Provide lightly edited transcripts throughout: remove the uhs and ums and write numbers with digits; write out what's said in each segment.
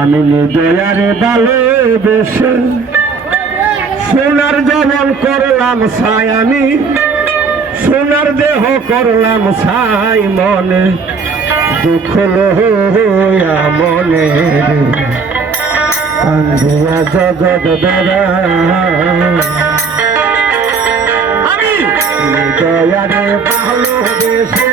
আমি নিদয়ারে ভালোবেসে সোনার জবন করলাম ছাই, আমি সোনার দেহ করলাম ছাই, মনে দুঃখ লইয়া মনে কান্দিয়া জগৎ বেড়া। আমি নিদয়ারে ভালোবেসে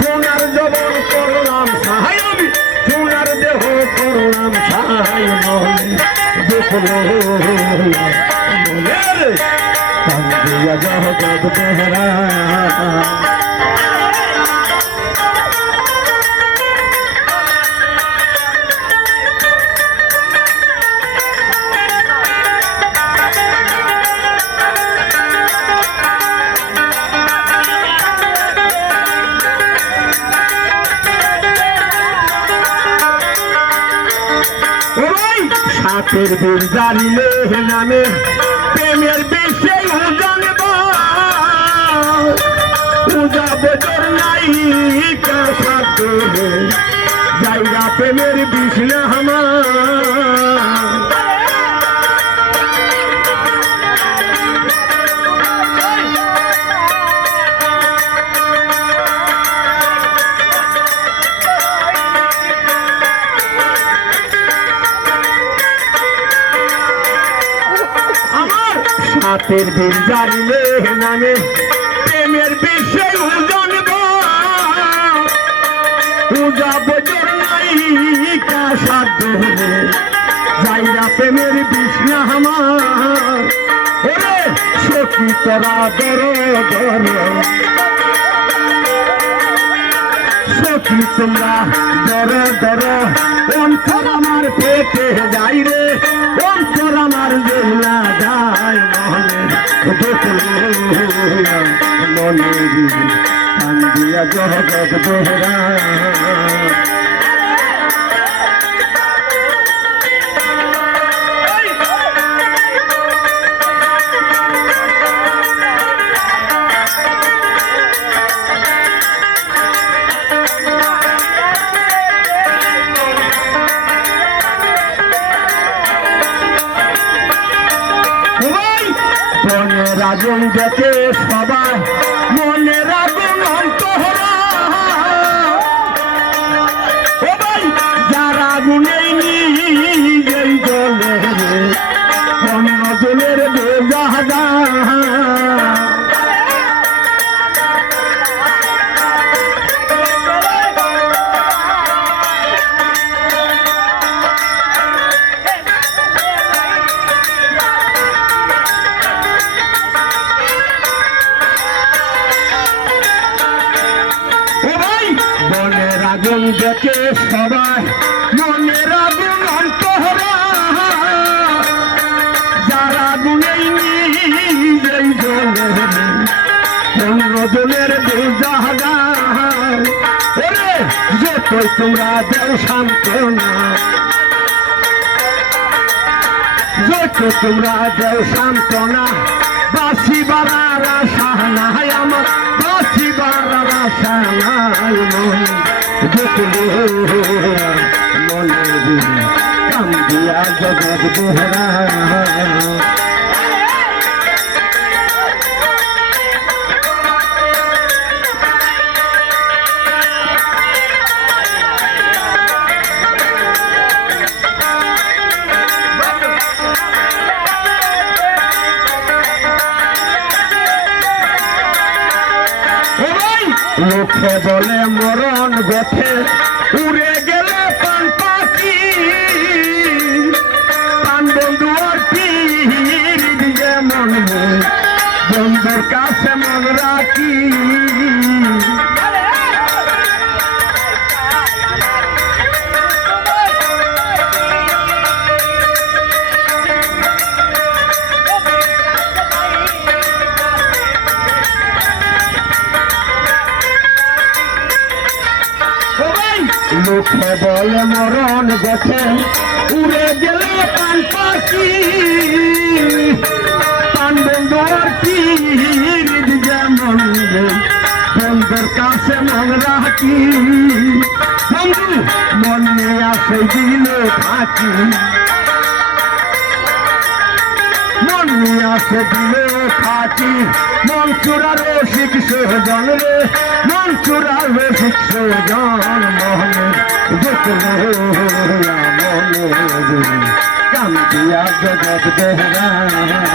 সোনার জবন করলাম ছাই, আমি সোনার দেহ করলাম ছাই, মনে দুঃখ লইয়া মনে কান্দিয়া জগৎ বেড়া। সাথের বীর জানিলে নামে প্রেমের বিষে জানব, পূজা বেদর নাই কাছে জায়গা প্রেমের বিষ না আমার। হাতের বীর জানিলে নামে প্রেমের বিষয় জানব, পূজা বজর নাই কাসাধ্য যাইরা প্রেমের বিষ না আমার। ওরে সখী তোরা দর দর, সখী তোমরা দর দর, অন্তর আমার পেটে যাই রে, অন্তর আমার জেলা যায় মনে কান্দিয়া জগৎ বেড়া। মনের আগুন দেখে সবাই মনের আগুন অন্তহরা, ও ভাই যার আগুনেই নিজেই জ্বলে অন্য জলের বেজাহাদা। আগুন দেখে সবাই মনের আগুন অন্তহরা, যারা আগুনেই নিজেই জ্বলে অন্য জলের বেজাহাদা। ওরে যতই তোমরা দেও সান্ত্বনা, যত তোমরা দেও সান্ত্বনা, বাঁচিবার আশা নাই আমার, বাঁচিবার আশা নাই মনে কান্দিয়া জগৎ বেড়া। লোকে বলে মরণ গথে উড়ে গেলে পান পাখি, পান বন্ধু আর কি দিয়ে মন বন্ধুর কাছে মন রাখি। লোকে বলে মরণ গেছে উড়ে গেলে পান পাখি, পান বন্ধুর কি যেমন বন্ধুর কাছে মন রাখি বন্ধু মন নিয়ে আসে দিল থাকি মন নিয়ে আসে দিল থাকি মন চূড়ার রসিক সোজন রে মন চূড়ার রসিক সোজন মনে দেখলে মনে কান্দিয়া জগৎ দেহরা